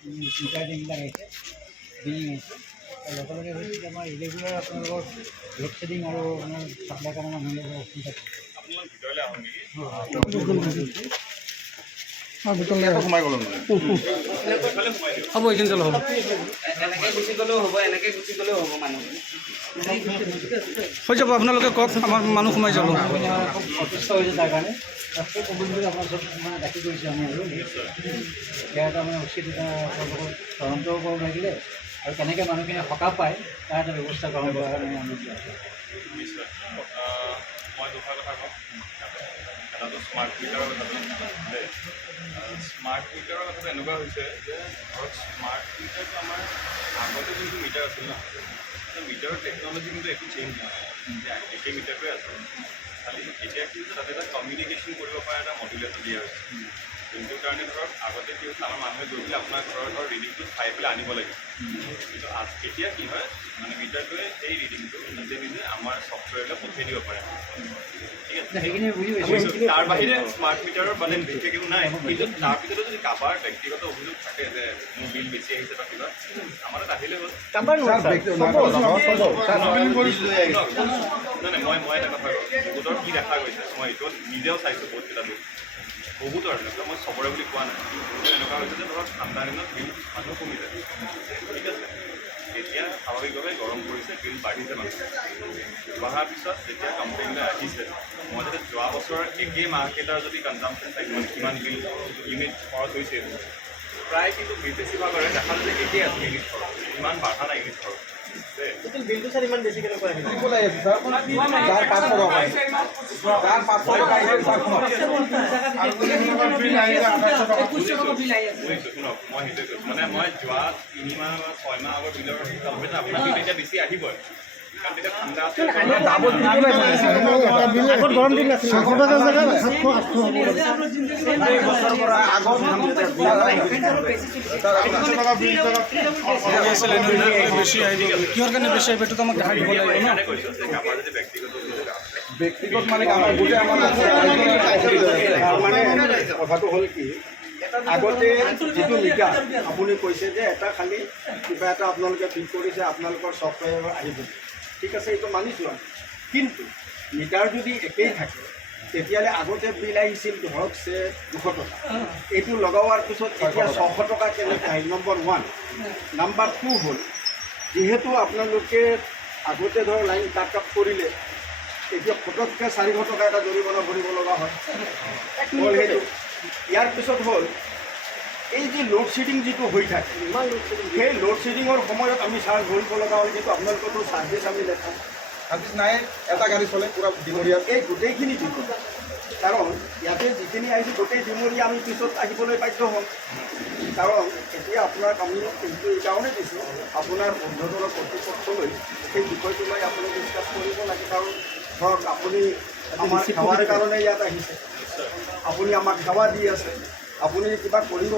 Metre টিংবিলাক আহিছে, billing আহিছে। লগে লগে হৈছে যে আমাৰ ইৰেগুলাৰ আপোনালোকৰ লোড শ্বেডিং আৰু আপোনাৰ চাপ্লাই কাৰণে মানুহবিলাকৰ অসুবিধা সোমাই গ'লো হ'ব, এইখিনি চলো হ'ব। এনেকৈ গুচি গ'লেও হ'ব, এনেকৈ গুচি গ'লেও হ'ব মানুহ। হৈ যাব, আপোনালোকে কওক, আমাৰ মানুহ সোমাই যাব। আপুনি খুব অসুস্থ হৈছে তাৰ কাৰণে সেই প্ৰব্লেমবিলাক আপোনাৰ চব মানে দাখি কৰিছোঁ আমি আৰু সেয়া এটা মানে উচিত এটা আপোনালোকৰ তদন্তও কৰিব লাগিলে আৰু কেনেকৈ মানুহখিনি সকাহ পায় তাৰ এটা ব্যৱস্থা গ্ৰহণ কৰাৰ কাৰণে আমি নিশ্চয়। মই দুটা কথা কওঁ। এটাটো স্মাৰ্ট মিটাৰৰ কথাটো দেই। স্মাৰ্ট মিটাৰৰ কথাটো এনেকুৱা হৈছে যে ধৰক স্মাৰ্ট মিটাৰটো আমাৰ আগতে যোনটো মিটাৰ আছিল ন, মিটাৰৰ টেকন'লজি কিন্তু একো চেঞ্জ নহয়, একেই মিটাৰটোৱে আছে। খালি এতিয়া কি হৈছে তাতে এটা কমিউনিকেশ্যন কৰিব পৰা এটা মডুলেটৰ দিয়া হৈছে, যোনটোৰ কাৰণে ধৰক আগতে কি হৈছিল আমাৰ মানুহে গৈ পেলাই আপোনাৰ ঘৰৰ ৰিডিংটো চাই পেলাই আনিব লাগে। কিন্তু এতিয়া কি হয় মানে মিটাৰটোৱে এই ৰিডিংটো নিজে নিজে আমাৰ ছফ্টৱেৰলৈ পঠিয়াই দিব পাৰে। ঠিক আছে, সেইখিনি বুজি পাইছোঁ। তাৰ বাহিৰে স্মাৰ্ট মিটাৰৰ মানে বিশেষ একো নাই। কিন্তু তাৰ ভিতৰত যদি কাৰোবাৰ ব্যক্তিগত অভিযোগ থাকে যে মোৰ বিল বেছি আহিছে বা কিবা, আমাৰ তাত আহিলে হ'ল। নাই মই এটা কথা কওঁ, বহুতৰ কি দেখা গৈছে, মই এইটো নিজেও চাইছোঁ বহুতকেইটা বিল, বহুতৰ এনেকুৱা, মই চবৰে বুলি কোৱা নাই, বহুতৰ এনেকুৱা হৈছে যে ধৰক ঠাণ্ডা দিনত বিল মানুহ কমি যায়। ঠিক আছে, এতিয়া স্বাভাৱিকভাৱে গৰম পৰিছে, বিল বাঢ়িছে মানুহ। বঢ়াৰ পিছত যেতিয়া কমপ্লেইনলৈ আহিছে, মই যদি যোৱা বছৰৰ একেই মাহকেইটাৰ যদি কনজাম্পশ্যন চাইছোঁ মানে কিমান বিল ইউনিট খৰচ হৈছে, প্ৰায় কিন্তু বেছিভাগৰে দেখা যায় যে একেই আছে ইউনিট খৰচ, ইমান বাঢ়া নাই ইউনিট খৰচ। বিলটো ছাৰ ইমান বেছি কেনেকুৱা আহিলে? শুনক, মই সেইটোৱে কৈছোঁ, মানে মই যোৱা 3 মাহ বা 6 মাহ আগৰ বিলৰ কম্পেয়াৰ আপোনাৰ বিল এতিয়া বেছি আহিবই, কাৰণ তেতিয়া ঠাণ্ডা আগত গৰম দিন নাছিল। বেছি আহিব, কিহৰ কাৰণে বেছি আহিব এইটোতো আমাক দেখাই দিব লাগিব ন। কৈছোঁ যে কাৰোবাৰ যদি ব্যক্তিগত অভিযোগ আছে, ব্যক্তিগত মানে আমাৰ গোটেই আমাৰ মানে কথাটো হ'ল কি, আগতে যিটো মিটাৰ আপুনি কৈছে যে এটা খালি কিবা এটা আপোনালোকে ফিট কৰিছে, আপোনালোকৰ ছফ্টৱেৰ আহিব, ঠিক আছে, এইটো মানিছোঁ আমি। কিন্তু মিটাৰ যদি একেই থাকে তেতিয়াহ'লে আগতে বিল আহিছিল ধৰক 200 টকা, এইটো লগাওৱাৰ পিছত এতিয়া 600 টকা কেনেকৈ আহিল? নম্বৰ 1। নম্বৰ 2 হ'ল, যিহেতু আপোনালোকে আগতে ধৰক লাইন কাট অফ কৰিলে, এতিয়া ফটককৈ 400 টকা এটা জৰিমনা ভৰিব লগা হয়। হ'ল সেইটো। ইয়াৰ পিছত হ'ল এই যে লোড শ্বেডিং যিটো হৈ থাকে, সেই লোড শ্বেডিঙৰ সময়ত আমি চাৰ্জ ভৰিব লগা হয়, কিন্তু আপোনালোকৰতো চাৰ্জেছ আমি লেখা চাৰ্ভিছ নাই, এটা গাড়ী চলে পুৰা ডিমৰীয়া। এই গোটেইখিনি বিপদ, কাৰণ ইয়াতে যিখিনি আহিছে গোটেই ডিমৰীয়া আমি পিছত আহিবলৈ বাধ্য হ'ম। কাৰণ এতিয়া আপোনাক আমি কিন্তু এই কাৰণে দিছোঁ, আপোনাৰ ঊৰ্ধ্বতন কৰ্তৃপক্ষলৈ সেই বিষয়টো লৈ আপুনি ডিছকাছ কৰিব লাগে। কাৰণ ধৰক আপুনি আমাৰ সেৱাৰ কাৰণে ইয়াত আহিছে, আপুনি আমাক সেৱা দি আছে, আপুনি কিবা কৰিব,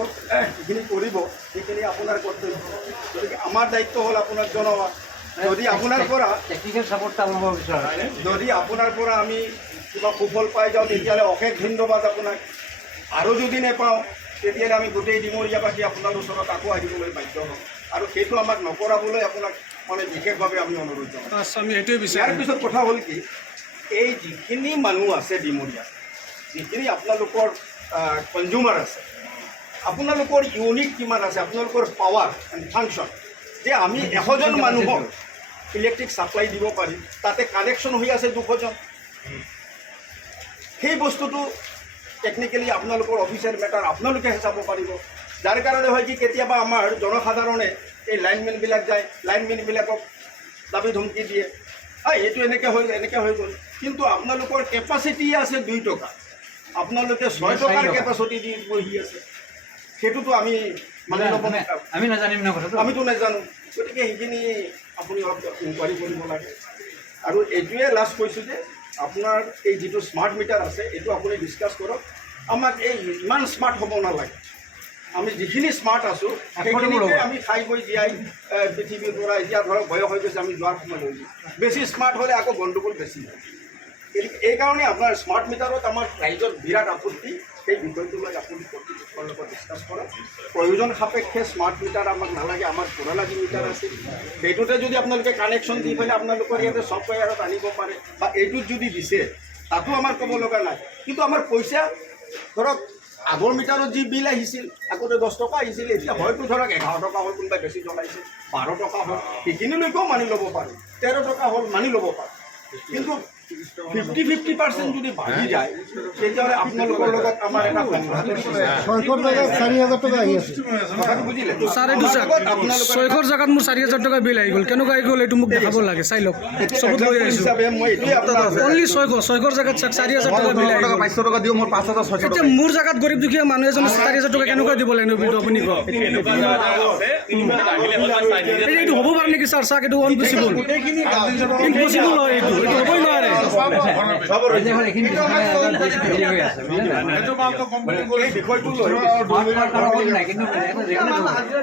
যিখিনি কৰিব সেইখিনি আপোনাৰ কৰ্তব্য। গতিকে আমাৰ দায়িত্ব হ'ল আপোনাক জনোৱা। যদি আপোনাৰ পৰা টেকনিকেল ছাপৰ্টটা আপোনালোকৰ বিচৰা হৈছে। যদি আপোনাৰ পৰা আমি কিবা সুফল পাই যাওঁ তেতিয়াহ'লে অশেষ ধন্যবাদ আপোনাক। আৰু যদি নেপাওঁ তেতিয়াহ'লে আমি গোটেই ডিমৰীয়াবাসী আপোনাৰ ওচৰত আকৌ আহিবলৈ বাধ্য হ'ম, আৰু সেইটো আমাক নকৰাবলৈ আপোনাক মানে বিশেষভাৱে আমি অনুৰোধ জনাওঁ। আমি সেইটোৱে ইয়াৰ বিচাৰোঁ। পিছত কথা হ'ল কি, এই যিখিনি মানুহ আছে ডিমৰীয়া, যিখিনি আপোনালোকৰ কনজিউমাৰ আছে, আপোনালোকৰ ইউনিট কিমান আছে, আপোনালোকৰ পাৱাৰ এণ্ড ফাংচন, যে আমি 100জন মানুহক ইলেক্ট্ৰিক ছাপ্লাই দিব পাৰিম, তাতে কানেকশ্যন হৈ আছে 200জন। সেই বস্তুটো টেকনিকেলি আপোনালোকৰ অফিচিয়েল মেটাৰ আপোনালোকেহে চাব পাৰিব। যাৰ কাৰণে হয় কি, কেতিয়াবা আমাৰ জনসাধাৰণে এই লাইনমেনবিলাক যায়, লাইনমেনবিলাকক দাবী ধমকি দিয়ে, এইটো এনেকৈ হৈ গ'ল, কিন্তু আপোনালোকৰ কেপাচিটি আছে 2 টকা, আপোনালোকে 6 টকাৰ কেপাচিটি দি বহি আছে, সেইটোতো আমি মানে আমি নাজানিম ন কথাটো, আমিতো নাজানো। গতিকে সেইখিনি আপুনি অলপ ইনকুৱাৰী কৰিব লাগে। আৰু এইটোৱে লাষ্ট কৈছোঁ যে আপোনাৰ এই যিটো স্মাৰ্ট মিটাৰ আছে এইটো আপুনি ডিছকাছ কৰক। আমাক এই ইমান স্মাৰ্ট হ'ব নালাগে, আমি যিখিনি স্মাৰ্ট আছোঁ সেইখিনিকে আমি খাই বৈ জীয়াই পৃথিৱীৰ পৰা এতিয়া ধৰক বয়স হৈ গৈছে, আমি যোৱাৰ সময় হৈ গৈছে। বেছি স্মাৰ্ট হ'লে আকৌ গণ্ডগোল বেছি হয়। এই কাৰণে আপোনাৰ স্মাৰ্ট মিটাৰত আমাৰ ৰাইজৰ বিৰাট আপত্তি। সেই বিষয়টো লৈ আপুনি কৰ্তৃপক্ষৰ লগত ডিছকাছ কৰক। প্ৰয়োজন সাপেক্ষে স্মাৰ্ট মিটাৰ আমাক নালাগে, আমাৰ পুৰণাগী মিটাৰ আছে, সেইটোতে যদি আপোনালোকে কানেকশ্যন দি পেলাই আপোনালোকৰ ইয়াতে ছফ্টৱেৰত আনিব পাৰে, বা এইটোত যদি দিছে তাতো আমাৰ ক'ব লগা নাই। কিন্তু আমাৰ পইচা ধৰক আগৰ মিটাৰত যি বিল আহিছিল, আগতে 10 টকা আহিছিল, এতিয়া হয়তো ধৰক 11 টকা হ'ল, কোনোবাই বেছি জনাইছে 12 টকা হ'ল, সেইখিনিলৈকেও মানি ল'ব পাৰোঁ, 13 টকা হ'ল মানি ল'ব পাৰোঁ। কিন্তু 50% যদি বাঢ়ি যায় তেতিয়াহ'লে আপোনালোকৰ লগত আমাৰ এটা কথাটো বুজিলে? ছাৰ এইটো ছয়শৰ জেগাত মোৰ 4,000 টকা বিল আহি গ'ল, কেনেকুৱা আহি গ'ল এইটো মোক দেখাব লাগে, চাই লওক। চবত লৈ আহিছোঁ, হিচাপে মই এইটোৱে আপোনাৰ অনলি 600 জেগাত 4,000 টকা বিল আহি গ'ল। 500 টকা দিওঁ, মোৰ 5,600 এতিয়া মোৰ জেগাত গৰীব দুখীয়া মানুহ এজনে 4,000 টকা কেনেকুৱা দিব লাগে বিলটো আপুনি কওক। এইটো হ'ব পাৰে নেকি ছাৰ? চাওক, এইটো ইম্পচিবল হয়, এইটো হ'বই নোৱাৰে। তেতিয়াহ'লে এইখিনি হেৰি হৈ আছে, বুজিলে নাই? এই বিষয়টো লৈ নাই, কিন্তু এটা ৰেগুলেট